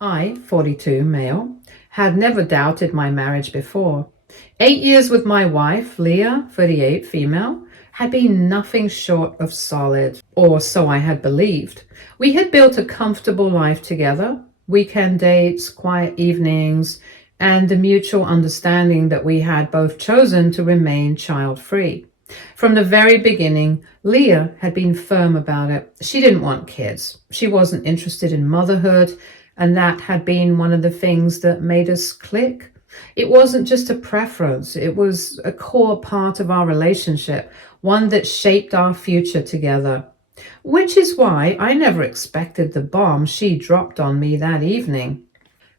I, 42, male, had never doubted my marriage before. 8 years with my wife, Leah, 38, female, had been nothing short of solid, or so I had believed. We had built a comfortable life together, weekend dates, quiet evenings, and the mutual understanding that we had both chosen to remain child-free. From the very beginning, Leah had been firm about it. She didn't want kids. She wasn't interested in motherhood, and that had been one of the things that made us click. It wasn't just a preference, it was a core part of our relationship, one that shaped our future together. Which is why I never expected the bomb she dropped on me that evening.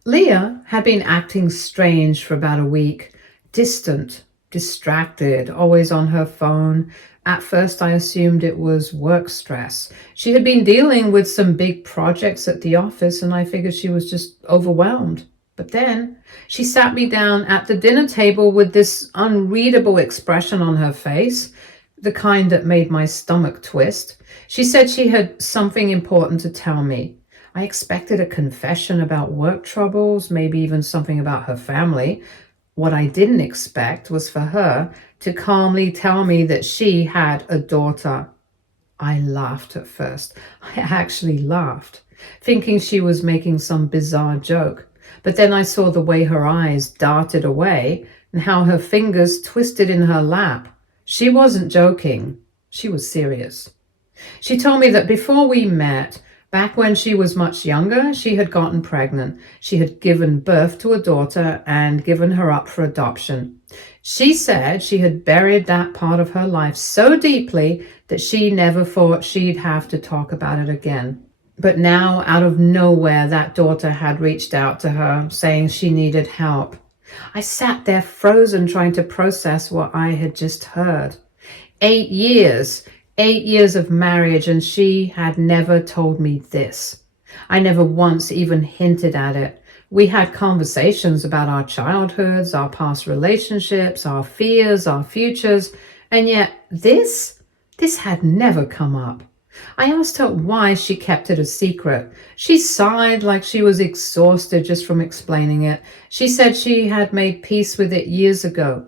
Leah had been acting strange for about a week, distant, distracted, always on her phone. At first, I assumed it was work stress. She had been dealing with some big projects at the office, and I figured she was just overwhelmed. But then she sat me down at the dinner table with this unreadable expression on her face, the kind that made my stomach twist. She said she had something important to tell me. I expected a confession about work troubles, maybe even something about her family. What I didn't expect was for her to calmly tell me that she had a daughter. I laughed at first. I actually laughed, thinking she was making some bizarre joke. But then I saw the way her eyes darted away and how her fingers twisted in her lap. She wasn't joking. She was serious. She told me that before we met, back when she was much younger, she had gotten pregnant. She had given birth to a daughter and given her up for adoption. She said she had buried that part of her life so deeply that she never thought she'd have to talk about it again. But now, out of nowhere, that daughter had reached out to her, saying she needed help. I sat there frozen, trying to process what I had just heard. 8 years. 8 years of marriage, and she had never told me this. I never once even hinted at it. We had conversations about our childhoods, our past relationships, our fears, our futures, and yet this had never come up. I asked her why she kept it a secret. She sighed like she was exhausted just from explaining it. She said she had made peace with it years ago,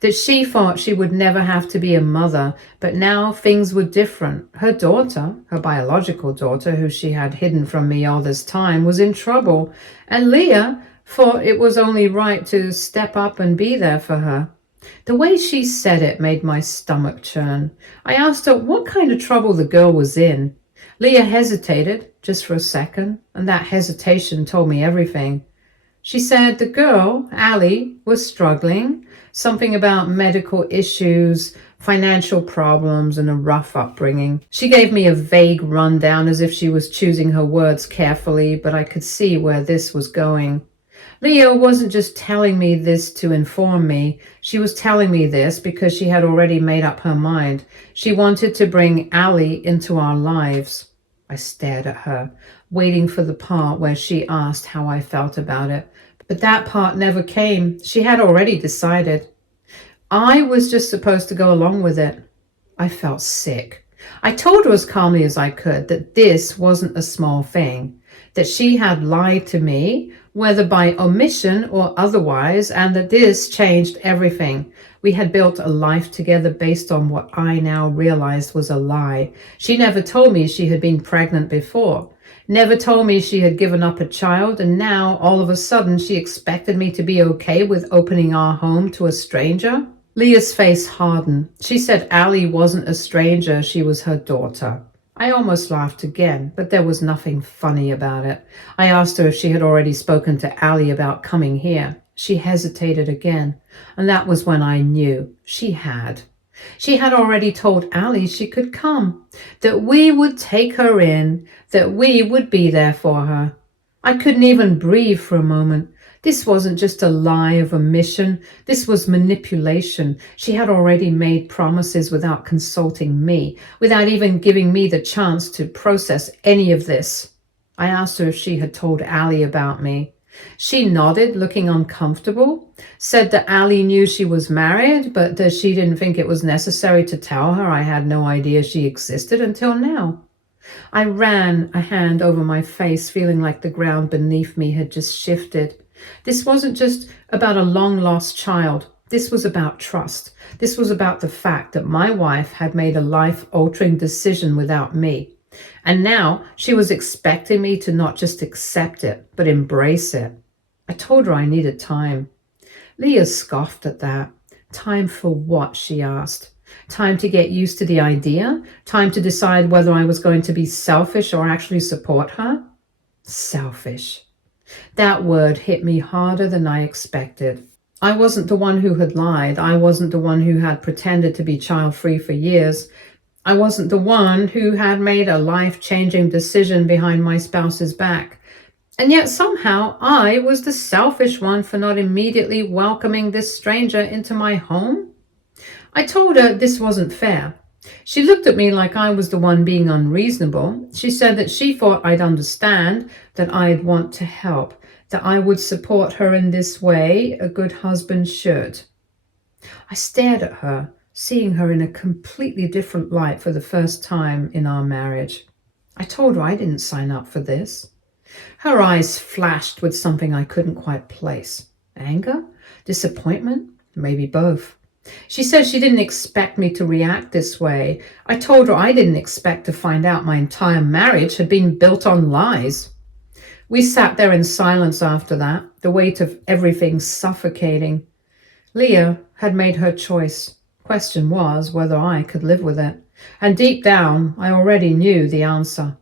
that she thought she would never have to be a mother, but now things were different. Her daughter, her biological daughter, who she had hidden from me all this time, was in trouble, and Leah thought it was only right to step up and be there for her. The way she said it made my stomach churn. I asked her what kind of trouble the girl was in. Leah hesitated just for a second, and that hesitation told me everything. She said the girl, Allie, was struggling, something about medical issues, financial problems, and a rough upbringing. She gave me a vague rundown as if she was choosing her words carefully, but I could see where this was going. Leah wasn't just telling me this to inform me. She was telling me this because she had already made up her mind. She wanted to bring Allie into our lives. I stared at her, waiting for the part where she asked how I felt about it. But that part never came. She had already decided. I was just supposed to go along with it. I felt sick. I told her as calmly as I could that this wasn't a small thing, that she had lied to me, whether by omission or otherwise, and that this changed everything. We had built a life together based on what I now realized was a lie. She never told me she had been pregnant before, never told me she had given up a child, and now, all of a sudden, she expected me to be okay with opening our home to a stranger. Leah's face hardened. She said Allie wasn't a stranger, she was her daughter. I almost laughed again, but there was nothing funny about it. I asked her if she had already spoken to Allie about coming here. She hesitated again, and that was when I knew she had. She had already told Allie she could come, that we would take her in, that we would be there for her. I couldn't even breathe for a moment. This wasn't just a lie of omission. This was manipulation. She had already made promises without consulting me, without even giving me the chance to process any of this. I asked her if she had told Allie about me. She nodded, looking uncomfortable, said that Allie knew she was married, but that she didn't think it was necessary to tell her. I had no idea she existed until now. I ran a hand over my face, feeling like the ground beneath me had just shifted. This wasn't just about a long-lost child. This was about trust. This was about the fact that my wife had made a life-altering decision without me. And now she was expecting me to not just accept it, but embrace it. I told her I needed time. Leah scoffed at that. Time for what, she asked. Time to get used to the idea? Time to decide whether I was going to be selfish or actually support her? Selfish. That word hit me harder than I expected. I wasn't the one who had lied. I wasn't the one who had pretended to be child-free for years. I wasn't the one who had made a life-changing decision behind my spouse's back. And yet somehow I was the selfish one for not immediately welcoming this stranger into my home. I told her this wasn't fair. She looked at me like I was the one being unreasonable. She said that she thought I'd understand, that I'd want to help, that I would support her in this way a good husband should. I stared at her, seeing her in a completely different light for the first time in our marriage. I told her I didn't sign up for this. Her eyes flashed with something I couldn't quite place. Anger? Disappointment? Maybe both. She said she didn't expect me to react this way. I told her I didn't expect to find out my entire marriage had been built on lies. We sat there in silence after that, the weight of everything suffocating. Leah had made her choice. Question was whether I could live with it. And deep down, I already knew the answer.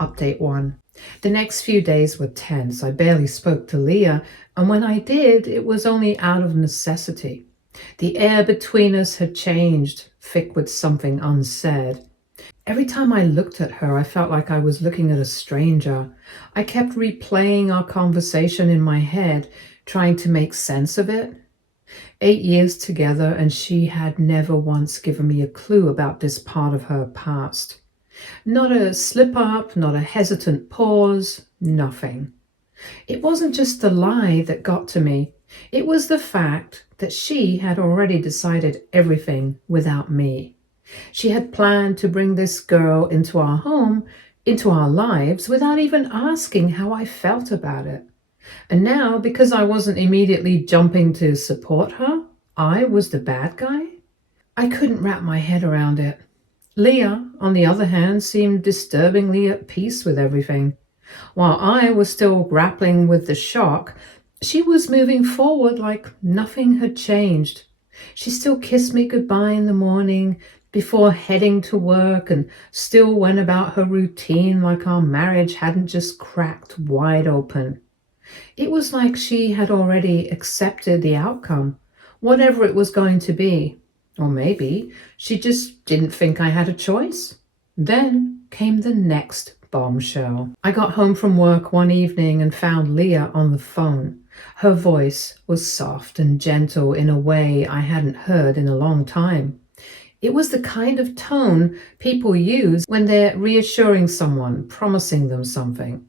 Update 1. The next few days were tense. I barely spoke to Leah, and when I did, it was only out of necessity. The air between us had changed, thick with something unsaid. Every time I looked at her, I felt like I was looking at a stranger. I kept replaying our conversation in my head, trying to make sense of it. 8 years together, and she had never once given me a clue about this part of her past. Not a slip-up, not a hesitant pause, nothing. It wasn't just the lie that got to me. It was the fact that she had already decided everything without me. She had planned to bring this girl into our home, into our lives, without even asking how I felt about it. And now, because I wasn't immediately jumping to support her, I was the bad guy? I couldn't wrap my head around it. Leah, on the other hand, seemed disturbingly at peace with everything. While I was still grappling with the shock, she was moving forward like nothing had changed. She still kissed me goodbye in the morning before heading to work and still went about her routine like our marriage hadn't just cracked wide open. It was like she had already accepted the outcome, whatever it was going to be. Or maybe she just didn't think I had a choice. Then came the next bombshell. I got home from work one evening and found Leah on the phone. Her voice was soft and gentle in a way I hadn't heard in a long time. It was the kind of tone people use when they're reassuring someone, promising them something.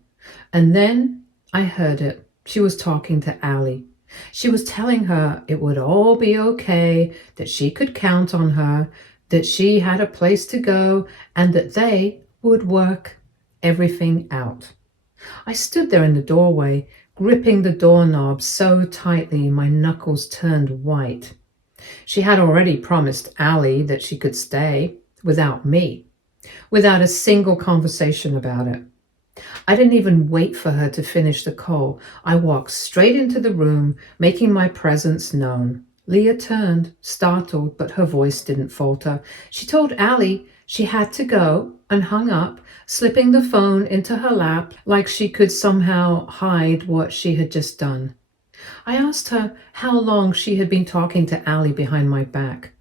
And then I heard it. She was talking to Allie. She was telling her it would all be okay, that she could count on her, that she had a place to go, and that they would work everything out. I stood there in the doorway, gripping the doorknob so tightly my knuckles turned white. She had already promised Allie that she could stay without me, without a single conversation about it. I didn't even wait for her to finish the call. I walked straight into the room, making my presence known. Leah turned, startled, but her voice didn't falter. She told Allie she had to go and hung up, slipping the phone into her lap like she could somehow hide what she had just done. I asked her how long she had been talking to Allie behind my back.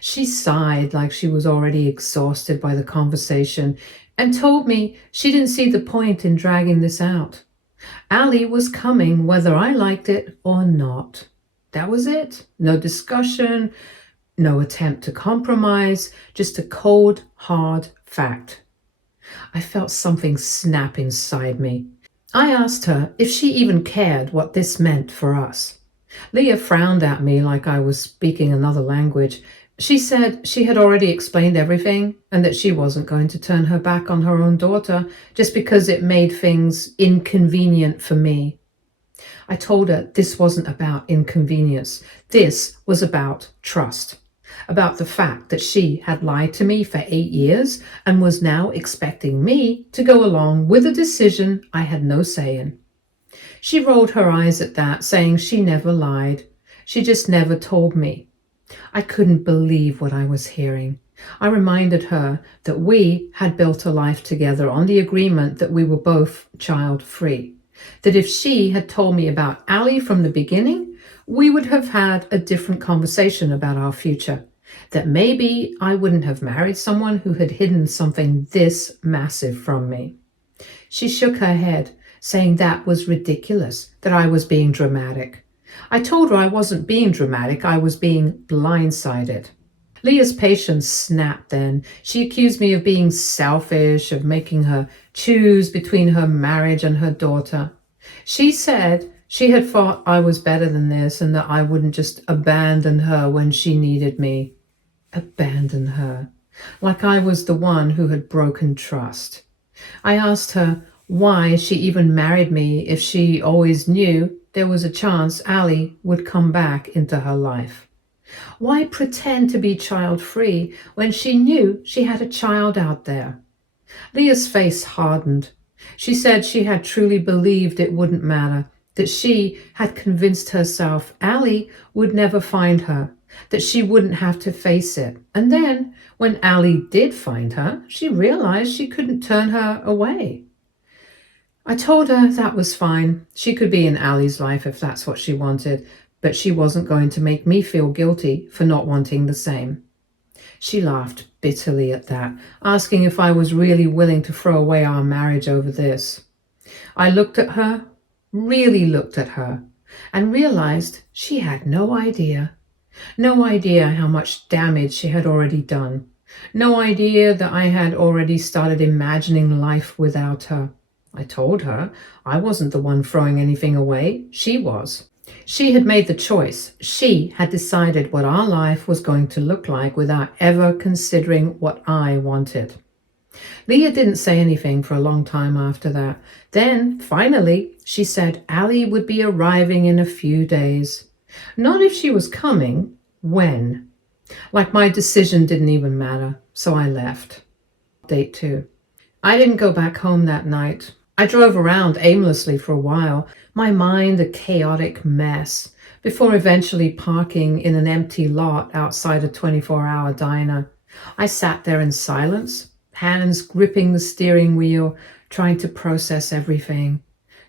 She sighed like she was already exhausted by the conversation and told me she didn't see the point in dragging this out. Allie was coming whether I liked it or not. That was it. No discussion, no attempt to compromise, just a cold, hard fact. I felt something snap inside me. I asked her if she even cared what this meant for us. Leah frowned at me like I was speaking another language. She said she had already explained everything and that she wasn't going to turn her back on her own daughter just because it made things inconvenient for me. I told her this wasn't about inconvenience. This was about trust, about the fact that she had lied to me for 8 years and was now expecting me to go along with a decision I had no say in. She rolled her eyes at that, saying she never lied. She just never told me. I couldn't believe what I was hearing. I reminded her that we had built a life together on the agreement that we were both child-free. That if she had told me about Ali from the beginning, we would have had a different conversation about our future. That maybe I wouldn't have married someone who had hidden something this massive from me. She shook her head, saying that was ridiculous, that I was being dramatic. I told her I wasn't being dramatic, I was being blindsided. Leah's patience snapped then. She accused me of being selfish, of making her choose between her marriage and her daughter. She said she had thought I was better than this and that I wouldn't just abandon her when she needed me. Abandon her. Like I was the one who had broken trust. I asked her why she even married me if she always knew there was a chance Ali would come back into her life. Why pretend to be child-free when she knew she had a child out there? Leah's face hardened. She said she had truly believed it wouldn't matter, that she had convinced herself Ali would never find her, that she wouldn't have to face it. And then, when Ali did find her, she realized she couldn't turn her away. I told her that was fine. She could be in Ali's life if that's what she wanted, but she wasn't going to make me feel guilty for not wanting the same. She laughed bitterly at that, asking if I was really willing to throw away our marriage over this. I looked at her, really looked at her, and realized she had no idea. No idea how much damage she had already done. No idea that I had already started imagining life without her. I told her I wasn't the one throwing anything away. She was. She had made the choice. She had decided what our life was going to look like without ever considering what I wanted. Leah didn't say anything for a long time after that. Then, finally, she said Ali would be arriving in a few days. Not if she was coming, when. Like my decision didn't even matter, so I left. Date 2. I didn't go back home that night. I drove around aimlessly for a while, my mind a chaotic mess, before eventually parking in an empty lot outside a 24-hour diner. I sat there in silence, hands gripping the steering wheel, trying to process everything.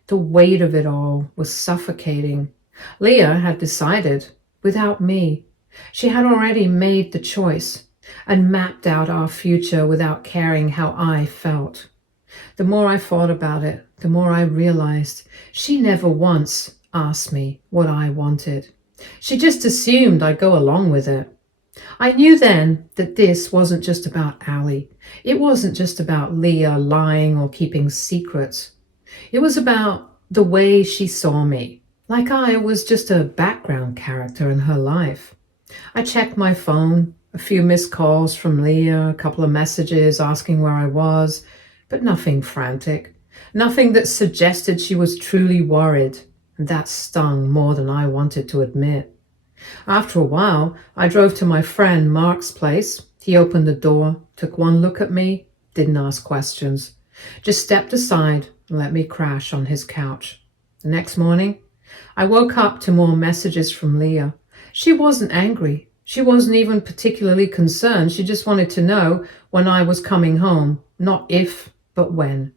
The weight of it all was suffocating. Leah had decided, without me. She had already made the choice and mapped out our future without caring how I felt. The more I thought about it, the more I realized she never once asked me what I wanted. She just assumed I'd go along with it. I knew then that this wasn't just about Ali. It wasn't just about Leah lying or keeping secrets. It was about the way she saw me, like I was just a background character in her life. I checked my phone, a few missed calls from Leah, a couple of messages asking where I was, but nothing frantic, nothing that suggested she was truly worried, and that stung more than I wanted to admit. After a while, I drove to my friend Mark's place. He opened the door, took one look at me, didn't ask questions, just stepped aside and let me crash on his couch. The next morning, I woke up to more messages from Leah. She wasn't angry. She wasn't even particularly concerned. She just wanted to know when I was coming home, not if, but when.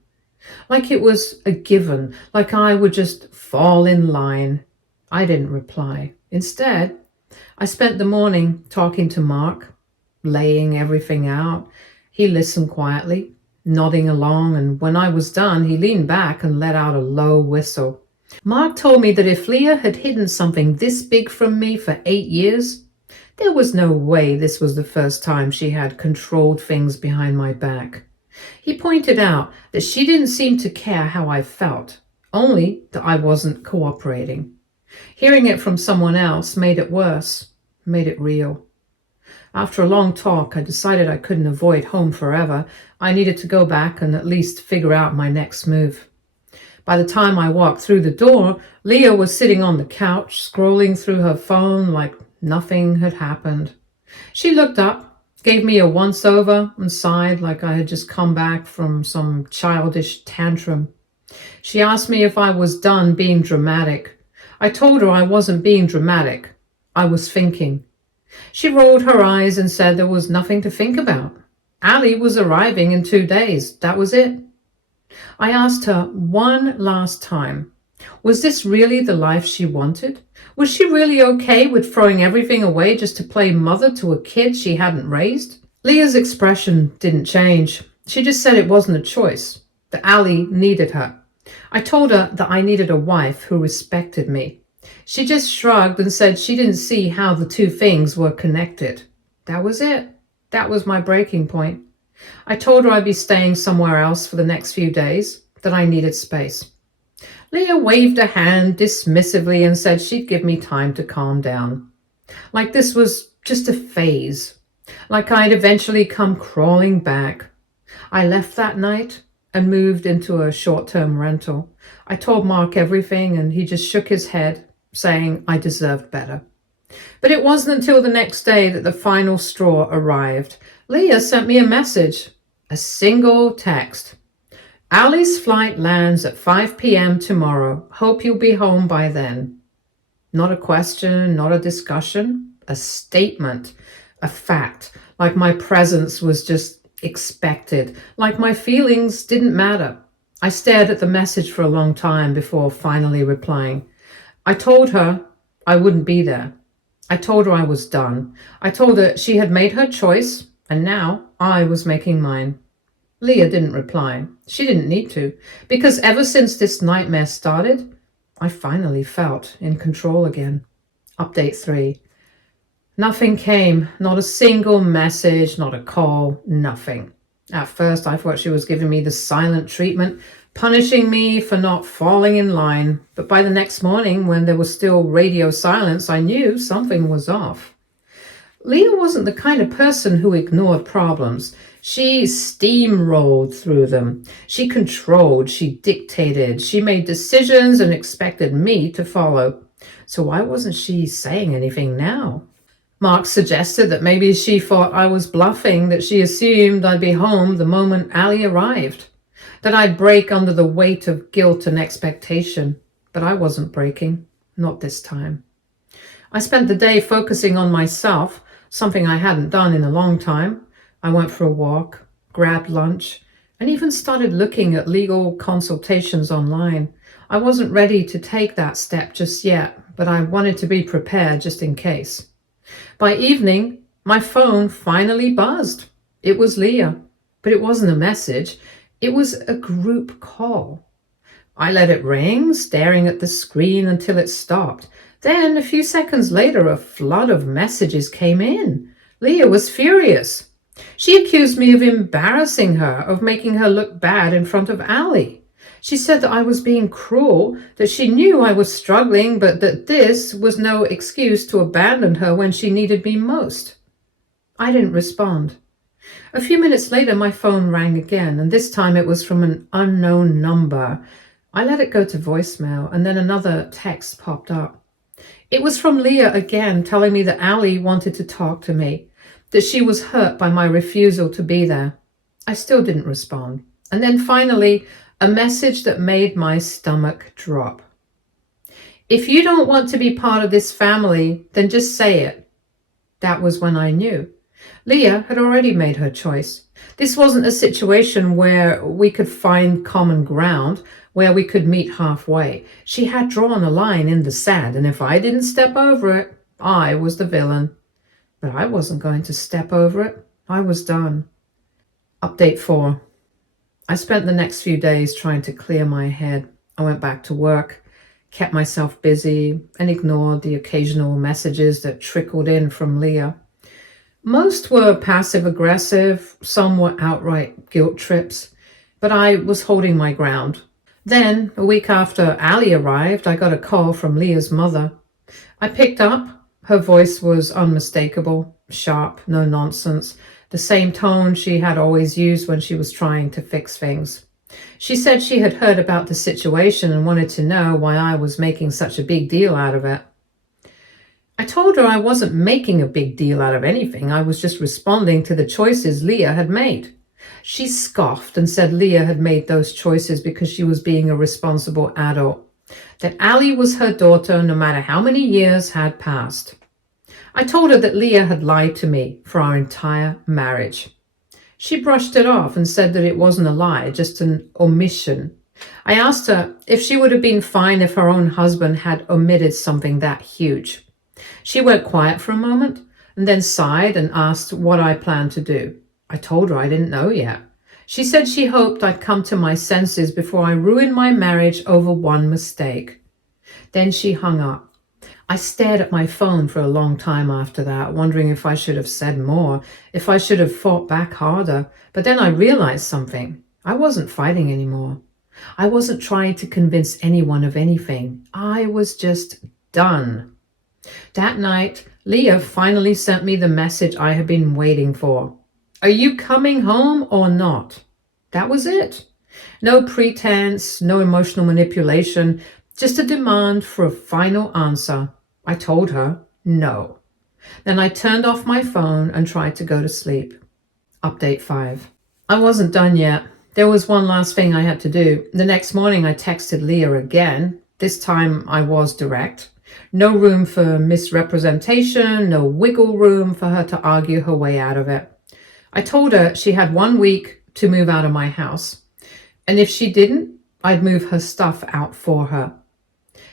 Like it was a given, like I would just fall in line. I didn't reply. Instead, I spent the morning talking to Mark, laying everything out. He listened quietly, nodding along, and when I was done, he leaned back and let out a low whistle. Mark told me that if Leah had hidden something this big from me for 8 years, there was no way this was the first time she had controlled things behind my back. He pointed out that she didn't seem to care how I felt, only that I wasn't cooperating. Hearing it from someone else made it worse, made it real. After a long talk, I decided I couldn't avoid home forever. I needed to go back and at least figure out my next move. By the time I walked through the door, Leah was sitting on the couch, scrolling through her phone like nothing had happened. She looked up, gave me a once-over, and sighed like I had just come back from some childish tantrum. She asked me if I was done being dramatic. I told her I wasn't being dramatic. I was thinking. She rolled her eyes and said there was nothing to think about. Ali was arriving in 2 days. That was it. I asked her one last time, was this really the life she wanted? Was she really okay with throwing everything away just to play mother to a kid she hadn't raised? Leah's expression didn't change. She just said it wasn't a choice, that Ali needed her. I told her that I needed a wife who respected me. She just shrugged and said she didn't see how the two things were connected. That was it. That was my breaking point. I told her I'd be staying somewhere else for the next few days, that I needed space. Leah waved a hand dismissively and said she'd give me time to calm down. Like this was just a phase. Like I'd eventually come crawling back. I left that night and moved into a short-term rental. I told Mark everything and he just shook his head, saying I deserved better. But it wasn't until the next day that the final straw arrived. Leah sent me a message, a single text. Ali's flight lands at 5 p.m. tomorrow. Hope you'll be home by then. Not a question, not a discussion, a statement, a fact, like my presence was just expected, like my feelings didn't matter. I stared at the message for a long time before finally replying. I told her I wouldn't be there. I told her I was done. I told her she had made her choice, and now I was making mine. Leah didn't reply. She didn't need to, because ever since this nightmare started, I finally felt in control again. Update 3. Nothing came, not a single message, not a call, nothing. At first, I thought she was giving me the silent treatment, punishing me for not falling in line. But by the next morning, when there was still radio silence, I knew something was off. Leah wasn't the kind of person who ignored problems. She steamrolled through them. She controlled, she dictated, she made decisions and expected me to follow. So why wasn't she saying anything now? Mark suggested that maybe she thought I was bluffing, that she assumed I'd be home the moment Ali arrived, that I'd break under the weight of guilt and expectation. But I wasn't breaking, not this time. I spent the day focusing on myself, something I hadn't done in a long time. I went for a walk, grabbed lunch, and even started looking at legal consultations online. I wasn't ready to take that step just yet, but I wanted to be prepared just in case. By evening, my phone finally buzzed. It was Leah, but it wasn't a message. It was a group call. I let it ring, staring at the screen until it stopped. Then, a few seconds later, a flood of messages came in. Leah was furious. She accused me of embarrassing her, of making her look bad in front of Ali. She said that I was being cruel, that she knew I was struggling, but that this was no excuse to abandon her when she needed me most. I didn't respond. A few minutes later, my phone rang again, and this time it was from an unknown number. I let it go to voicemail, and then another text popped up. It was from Leah again, telling me that Ali wanted to talk to me, that she was hurt by my refusal to be there. I still didn't respond. And then finally, a message that made my stomach drop. If you don't want to be part of this family, then just say it. That was when I knew. Leah had already made her choice. This wasn't a situation where we could find common ground, where we could meet halfway. She had drawn a line in the sand, and if I didn't step over it, I was the villain. But I wasn't going to step over it. I was done. Update 4. I spent the next few days trying to clear my head. I went back to work, kept myself busy, and ignored the occasional messages that trickled in from Leah. Most were passive-aggressive, some were outright guilt trips, but I was holding my ground. Then, a week after Ali arrived, I got a call from Leah's mother. I picked up. Her voice was unmistakable. sharp, no nonsense, the same tone she had always used when she was trying to fix things. She said she had heard about the situation and wanted to know why I was making such a big deal out of it. I told her I wasn't making a big deal out of anything. I was just responding to the choices Leah had made. She scoffed and said Leah had made those choices because she was being a responsible adult, that Allie was her daughter no matter how many years had passed. I told her that Leah had lied to me for our entire marriage. She brushed it off and said that it wasn't a lie, just an omission. I asked her if she would have been fine if her own husband had omitted something that huge. She went quiet for a moment and then sighed and asked what I planned to do. I told her I didn't know yet. She said she hoped I'd come to my senses before I ruined my marriage over one mistake. Then she hung up. I stared at my phone for a long time after that, wondering if I should have said more, if I should have fought back harder. But then I realized something. I wasn't fighting anymore. I wasn't trying to convince anyone of anything. I was just done. That night, Leah finally sent me the message I had been waiting for. Are you coming home or not? That was it. No pretense, no emotional manipulation, just a demand for a final answer. I told her no. Then I turned off my phone and tried to go to sleep. Update 5. I wasn't done yet. There was one last thing I had to do. The next morning I texted Leah again. This time I was direct. No room for misrepresentation, no wiggle room for her to argue her way out of it. I told her she had 1 week to move out of my house. And if she didn't, I'd move her stuff out for her.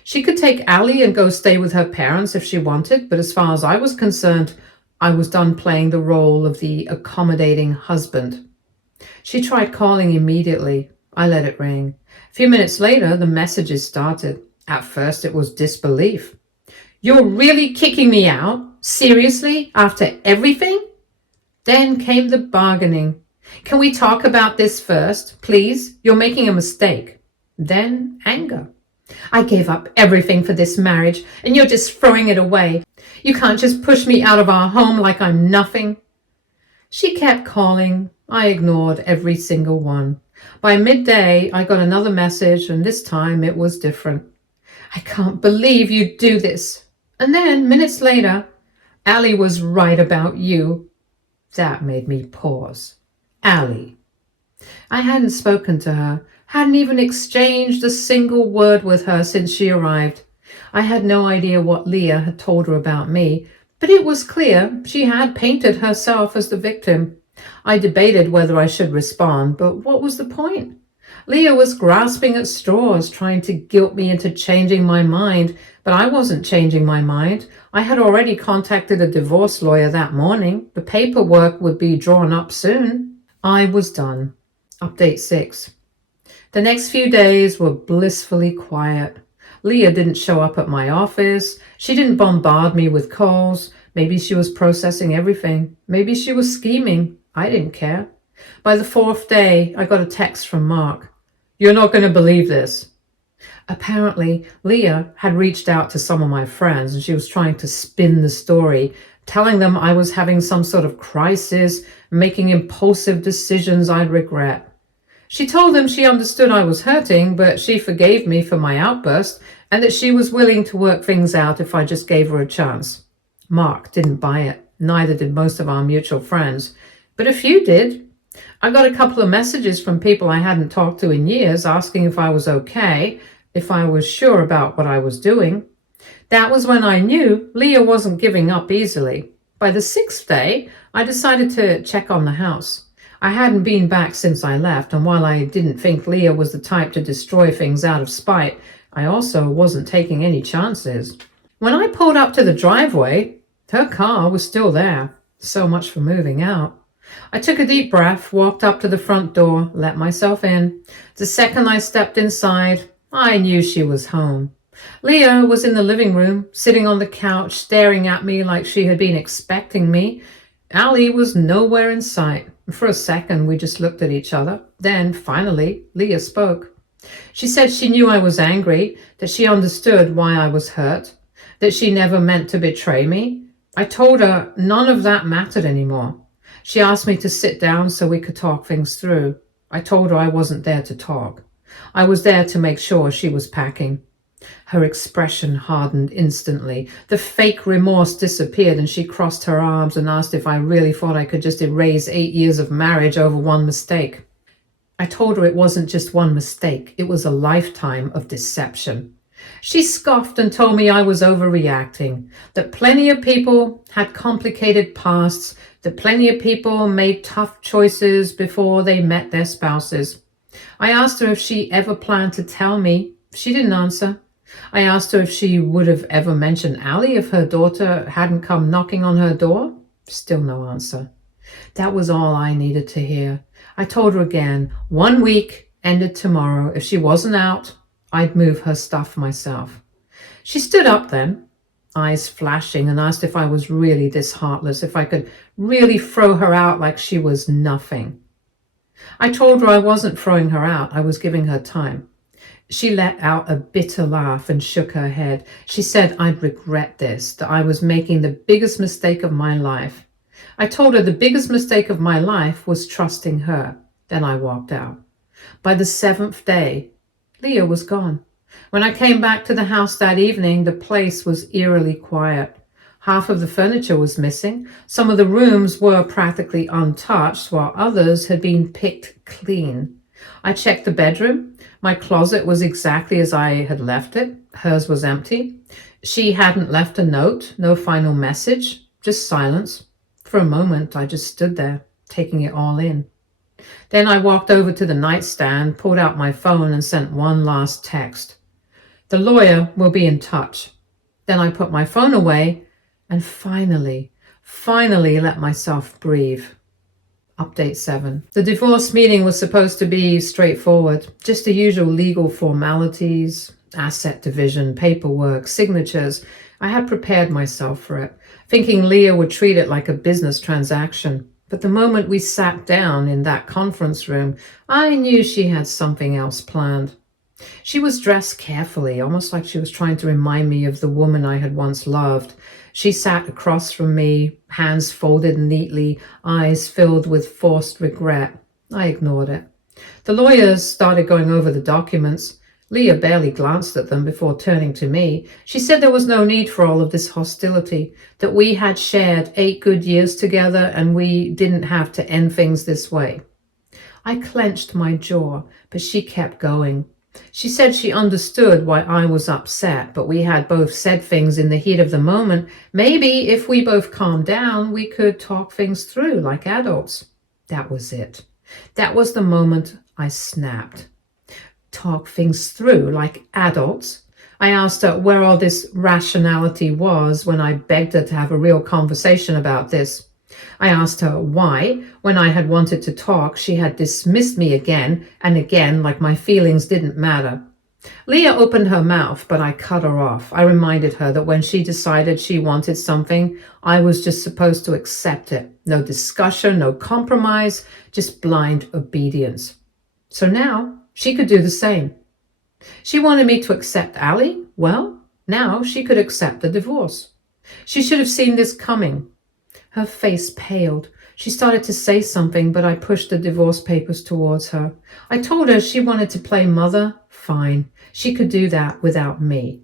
She could take Allie and go stay with her parents if she wanted, but as far as I was concerned, I was done playing the role of the accommodating husband. She tried calling immediately. I let it ring. A few minutes later, the messages started. At first, it was disbelief. You're really kicking me out? Seriously? After everything? Then came the bargaining. Can we talk about this first, please? You're making a mistake. Then anger. I gave up everything for this marriage, and you're just throwing it away. You can't just push me out of our home like I'm nothing. She kept calling. I ignored every single one. By midday, I got another message, and this time it was different. I can't believe you'd do this. And then, minutes later, Allie was right about you. That made me pause. Allie. I hadn't spoken to her, hadn't even exchanged a single word with her since she arrived. I had no idea what Leah had told her about me, but it was clear she had painted herself as the victim. I debated whether I should respond, but what was the point? Leah was grasping at straws, trying to guilt me into changing my mind, but I wasn't changing my mind. I had already contacted a divorce lawyer that morning. The paperwork would be drawn up soon. I was done. Update 6. The next few days were blissfully quiet. Leah didn't show up at my office. She didn't bombard me with calls. Maybe she was processing everything. Maybe she was scheming. I didn't care. By the 4th day, I got a text from Mark. You're not going to believe this. Apparently, Leah had reached out to some of my friends and she was trying to spin the story, telling them I was having some sort of crisis, making impulsive decisions I'd regret. She told them she understood I was hurting, but she forgave me for my outburst and that she was willing to work things out if I just gave her a chance. Mark didn't buy it. Neither did most of our mutual friends, but a few did. I got a couple of messages from people I hadn't talked to in years asking if I was okay, if I was sure about what I was doing. That was when I knew Leah wasn't giving up easily. By the 6th day, I decided to check on the house. I hadn't been back since I left, and while I didn't think Leah was the type to destroy things out of spite, I also wasn't taking any chances. When I pulled up to the driveway, her car was still there. So much for moving out. I took a deep breath, walked up to the front door, let myself in. The second I stepped inside, I knew she was home. Leah was in the living room, sitting on the couch, staring at me like she had been expecting me. Allie was nowhere in sight. For a second, we just looked at each other. Then, finally, Leah spoke. She said she knew I was angry, that she understood why I was hurt, that she never meant to betray me, I told her none of that mattered anymore. She asked me to sit down so we could talk things through. I told her I wasn't there to talk. I was there to make sure she was packing. Her expression hardened instantly. The fake remorse disappeared, and she crossed her arms and asked if I really thought I could just erase 8 years of marriage over one mistake. I told her it wasn't just one mistake, it was a lifetime of deception. She scoffed and told me I was overreacting, that plenty of people had complicated pasts, that plenty of people made tough choices before they met their spouses. I asked her if she ever planned to tell me. She didn't answer. I asked her if she would have ever mentioned Allie if her daughter hadn't come knocking on her door. Still no answer. That was all I needed to hear. I told her again, 1 week ended tomorrow. If she wasn't out, I'd move her stuff myself. She stood up then, eyes flashing, and asked if I was really this heartless, if I could really throw her out like she was nothing. I told her I wasn't throwing her out, I was giving her time. She let out a bitter laugh and shook her head. She said I'd regret this, that I was making the biggest mistake of my life. I told her the biggest mistake of my life was trusting her. Then I walked out. By the 7th day, Leah was gone. When I came back to the house that evening, the place was eerily quiet. Half of the furniture was missing. Some of the rooms were practically untouched, while others had been picked clean. I checked the bedroom. My closet was exactly as I had left it. Hers was empty. She hadn't left a note, no final message, just silence. For a moment, I just stood there, taking it all in. Then I walked over to the nightstand, pulled out my phone, and sent one last text. The lawyer will be in touch. Then I put my phone away and finally let myself breathe. Update 7. The divorce meeting was supposed to be straightforward, just the usual legal formalities, asset division, paperwork, signatures. I had prepared myself for it, thinking Leah would treat it like a business transaction. But the moment we sat down in that conference room, I knew she had something else planned. She was dressed carefully, almost like she was trying to remind me of the woman I had once loved. She sat across from me, hands folded neatly, eyes filled with forced regret. I ignored it. The lawyers started going over the documents. Leah barely glanced at them before turning to me. She said there was no need for all of this hostility, that we had shared 8 good years together and we didn't have to end things this way. I clenched my jaw, but she kept going. She said she understood why I was upset, but we had both said things in the heat of the moment. Maybe if we both calmed down, we could talk things through like adults. That was it. That was the moment I snapped. Talk things through like adults? I asked her where all this rationality was when I begged her to have a real conversation about this. I asked her why, when I had wanted to talk, she had dismissed me again and again like my feelings didn't matter. Leah opened her mouth, but I cut her off. I reminded her that when she decided she wanted something, I was just supposed to accept it. No discussion, no compromise, just blind obedience. So now she could do the same. She wanted me to accept Allie. Well, now she could accept the divorce. She should have seen this coming. Her face paled. She started to say something, but I pushed the divorce papers towards her. I told her she wanted to play mother. Fine. She could do that without me.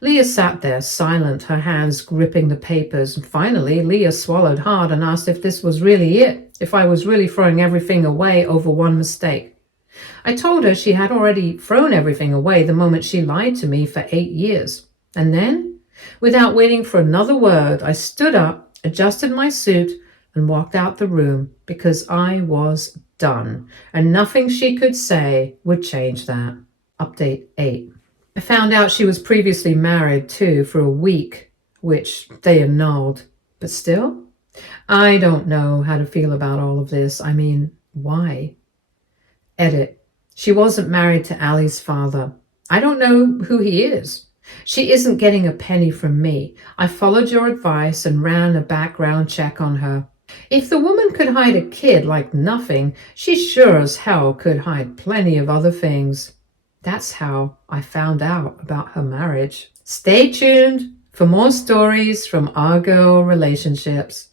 Leah sat there, silent, her hands gripping the papers. Finally, Leah swallowed hard and asked if this was really it, if I was really throwing everything away over one mistake. I told her she had already thrown everything away the moment she lied to me for 8 years. And then, without waiting for another word, I stood up, adjusted my suit, and walked out the room because I was done, and nothing she could say would change that. Update 8. I found out she was previously married too for a week, which they annulled. But still, I don't know how to feel about all of this. I mean, why? Edit. She wasn't married to Allie's father. I don't know who he is. She isn't getting a penny from me. I followed your advice and ran a background check on her. If the woman could hide a kid like nothing, she sure as hell could hide plenty of other things. That's how I found out about her marriage. Stay tuned For more stories from our girl relationships,